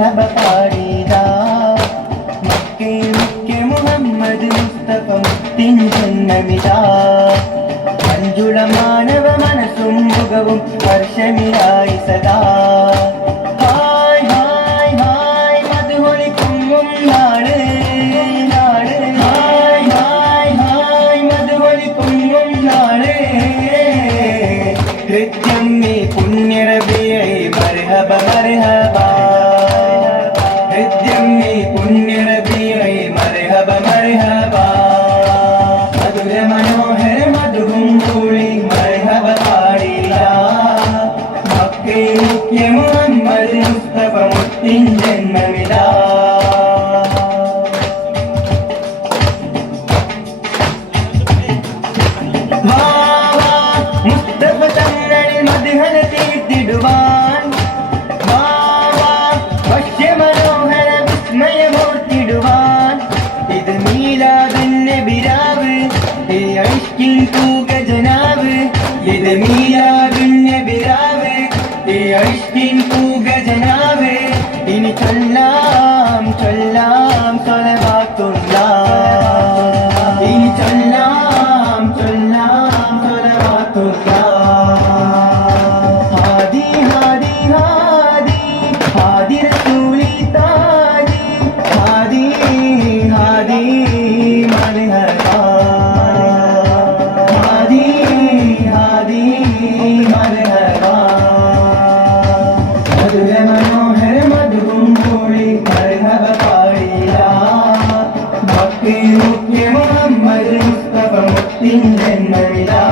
മർഹബ പാടിയതാ മക്കേ മുഖ്യ മുഹമ്മദ് മുസ്തഫ മുത്തിൻ ജന്മമിതാ മഞ്ജുള മാനവ മനസ്സും മുഖവും ഹർഷമിലായി സദാ ഹായ് ഹായ് ഹായ് മധുവൊലിക്കുമ്പും നാട് നാട് ഹായ് ഹായ് ഹായ് മധുവൊലിക്കുമ്പും നാട് കൃത്യം നീ പുണ്യറബിയെ മർഹബ മർഹബ കൃത്യം നീ പുണ്യറബിയെ മർഹബ മർഹബ മധുര മനോഹര മധുവും കൂടി മർഹബ പാടിയ മക്കേ മുഖ്യ മുഹമ്മദ് മുസ്തഫ മുത്തിൻ ജന്മമിതാ മുസ്തഫ തങ്ങളിൽ മദ്ഹന തീർത്തിടുവാൻ വശ്യമനോഹര വിസ്മയമോർത്തിടുവാൻ ഇത് മീലാദുൻ നബി രാവ് ഈ ഇഷ്കിൻ പൂഗജനാവ് ഇത് മീലാദുൻ നബി രാവ് ഈ ഇഷ്കിൻ പൂഗജനാവ് ഇനി ചൊല്ലാം ചൊല്ലാം സ്വലവാത്തുല്ലാഹ് ഇനി ചൊല്ലാം ചൊല്ലാം സ്വലവാത്തുല്ലാഹ് ഹാദി ഹാദി ഹാദി ഹാദി റസൂലി താജി ഹാദി ഹാദി മർഹബാ ഹാദി ഹാദി മർഹബാ മധുര മനോഹര മധുവും കൂടി മർഹബ പാടിയ മക്കേ മുഖ്യ മുഹമ്മദ് മുസ്തഫ മുത്തിൻ ജന്മമിതാ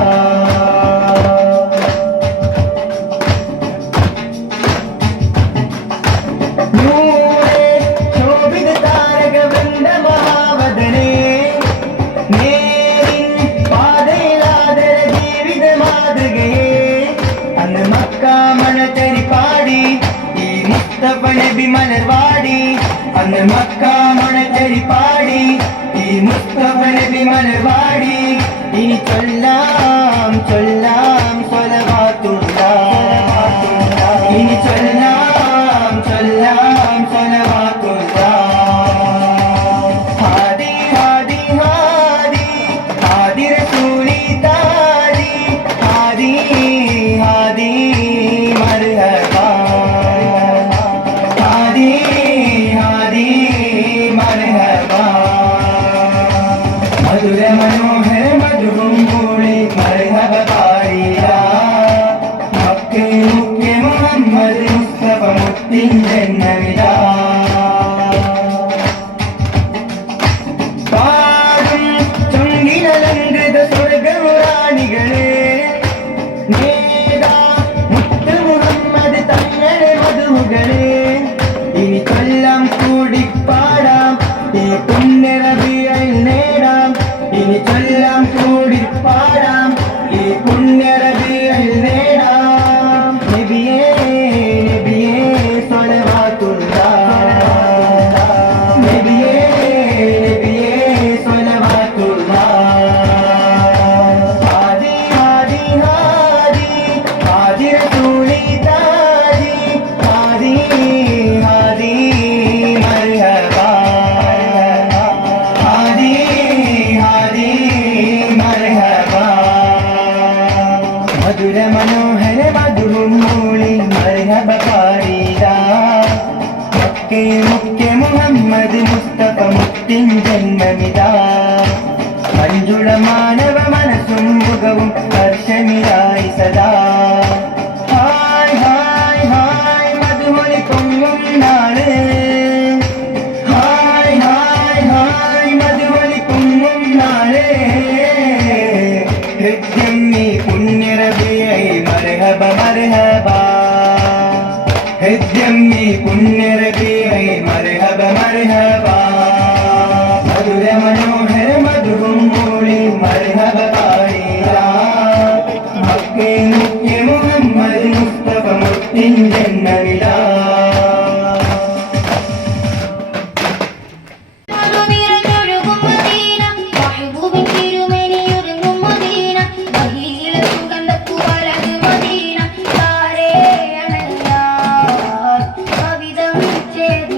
നബി മലർവാടി അന്ന് മക്ക മണച്ചരി പാടി ഈ മുസ്തഫ നബി മലർവാടി ഇനി ചൊല്ലാം ചൊല്ലാം സ്വലവാത്തുല്ലാഹ് ഇനി ചൊല്ലാം ചൊല്ലാം സ്വലവാത്തുല്ലാഹ് ഹാദി ഹാദി ഹാദി ഹാദി റസൂലി താജി ഹാദി ഹാദി മർഹബാ മധുര മനോഹര മധുവും കൂടി മർഹബ പാടിയ മക്കേ മുഖ്യ മുഹമ്മദ് മുസ്തഫ മുത്തിൻ ജന്മമിതാ പാടും ചൊങ്കിലലങ്കൃത സ്വർഗമുറാണികളെ നേതാ മുത്ത് മുഹമ്മദ് തങ്ങളെ മധുകളെ ഇനി കൊല്ലം കൂടി പാടാം ഈ പുണ്യ റബീഉൽ നേടാം ഇനി ചൊല്ലാം കൂടി പാടാം ഈ പുണ്യ റബീഉൽ നേടാം നബിയേ നബിയേ സ്വലവാത്തുല്ലാഹ് നബിയേ നബിയേ സ്വലവാത്തുല്ലാഹ് ഹാദി ഹാദി ഹാദി ഹാദി റസൂലി താജി ഹാദി ഹാദി മർഹബാ മധുര മനോഹര മധുവും മൂളി മർഹബ പാടിയ മക്കേ മുഖ്യ മുഹമ്മദ് മുസ്തഫ മുത്തിൻ ജന്മമിതാ മഞ്ജുള മാനവ മനസ്സും മുഖവും ഹർഷമിലായി സദാ ഹായ് ഹായ് ഹായ് മധുവൊലിക്കുമ്പും നാട് ഹായ് ഹായ് ഹായ് മധുവൊലിക്കുമ്പും നാട് കൃത്യം നീ പുണ്യറബിയെ മർഹബ മർഹബ ഹൃദ്യം നീ പുണ്യറബിയെ മർഹബ മർഹബ മധുര മനോഹര മധുവും മൂളി മർഹബ പാടിയ മക്കേ മുഖ്യ മുഹമ്മദ് മുസ്തഫ മുത്തിൻ ജന്മമിതാ Yeah.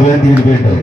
നമ്മുടെ വേദിയിൽ വീണ്ടും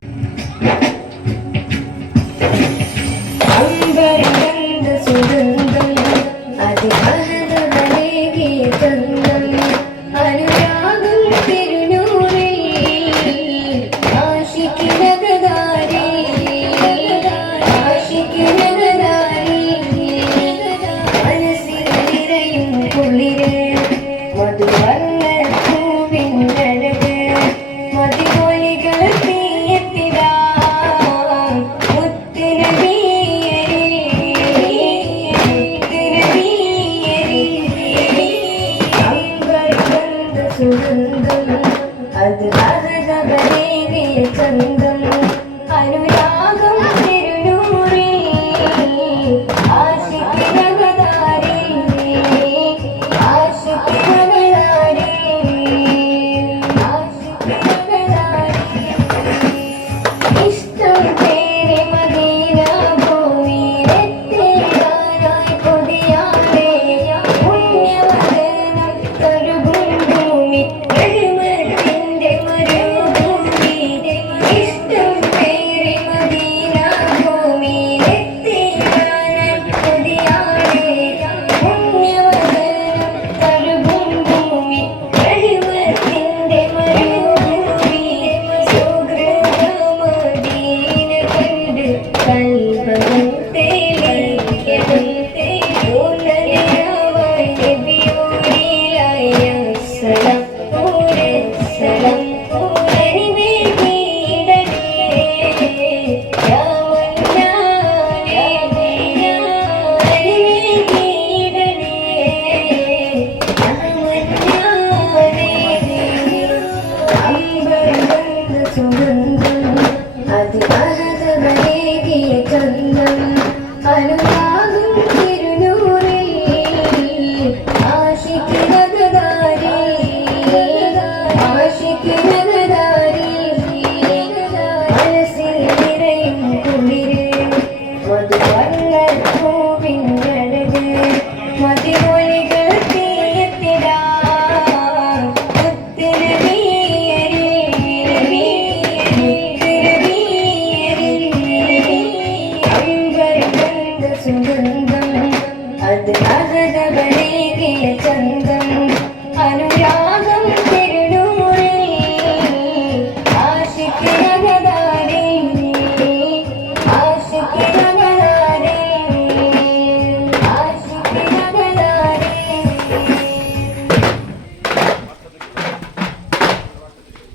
അത് അഹദ ബലീഗിയ ചന്ദ